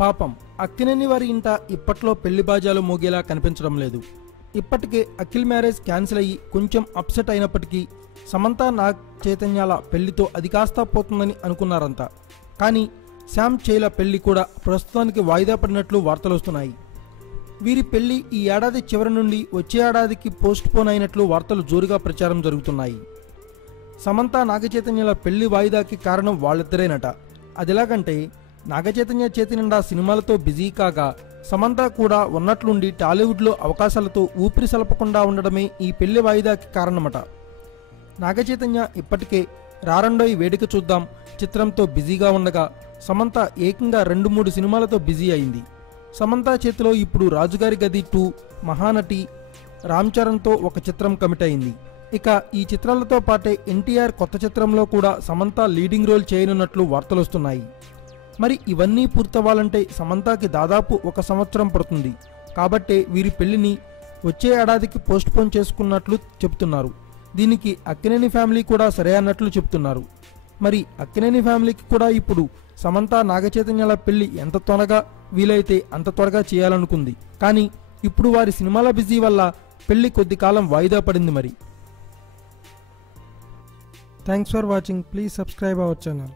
పాపం అక్కినేని వారి ఇంట ఇప్పట్లో పెళ్లి బాజాలు మోగేలా కనిపించడం లేదు. ఇప్పటికే అఖిల్ మ్యారేజ్ క్యాన్సిల్ అయ్యి కొంచెం అప్సెట్ అయినప్పటికీ సమంత నాగ్ చైతన్యాల పెళ్లితో అది కాస్తా పోతుందని అనుకున్నారంతా. కానీ శ్యామ్ చైల పెళ్లి కూడా ప్రస్తుతానికి వాయిదా పడినట్లు వార్తలు వస్తున్నాయి. వీరి పెళ్లి ఈ ఏడాది చివరి నుండి వచ్చే ఏడాదికి పోస్ట్ పోన్ అయినట్లు వార్తలు జోరుగా ప్రచారం జరుగుతున్నాయి. సమంత నాగచైతన్యాల పెళ్లి వాయిదాకి కారణం వాళ్ళిద్దరేనట. అదిలాగంటే నాగచైతన్య చేతి నిండా సినిమాలతో బిజీ కాగా సమంత కూడా ఉన్నట్లుండి టాలీవుడ్లో అవకాశాలతో ఊపిరి సలపకుండా ఉండడమే ఈ పెళ్లి వాయిదాకి కారణమట. నాగచైతన్య ఇప్పటికే రారండోయ్ వేడుక చూద్దాం చిత్రంతో బిజీగా ఉండగా సమంత ఏకంగా 2-3 సినిమాలతో బిజీ అయింది. సమంత చేతిలో ఇప్పుడు రాజుగారి గది 2, మహానటి, రామ్ చరణ్తో ఒక చిత్రం కమిట్ అయింది. ఇక ఈ చిత్రాలతో పాటే ఎన్టీఆర్ కొత్త చిత్రంలో కూడా సమంత లీడింగ్ రోల్ చేయనున్నట్లు వార్తలు వస్తున్నాయి. మరి ఇవన్నీ పూర్తవ్వాలంటే సమంతకి దాదాపు 1 సంవత్సరం పడుతుంది. కాబట్టే వీరి పెళ్లిని వచ్చే ఏడాదికి పోస్ట్ పోన్ చేసుకున్నట్లు చెబుతున్నారు. దీనికి అక్కినేని ఫ్యామిలీ కూడా సరే అన్నట్లు చెబుతున్నారు. మరి అక్కినేని ఫ్యామిలీకి కూడా ఇప్పుడు సమంత నాగచైతన్యాల పెళ్లి ఎంత త్వరగా వీలైతే అంత త్వరగా చేయాలనుకుంది. కానీ ఇప్పుడు వారి సినిమాల బిజీ వల్ల పెళ్లి కొద్ది కాలం వాయిదా పడింది. మరి thanks for watching. Please subscribe our channel.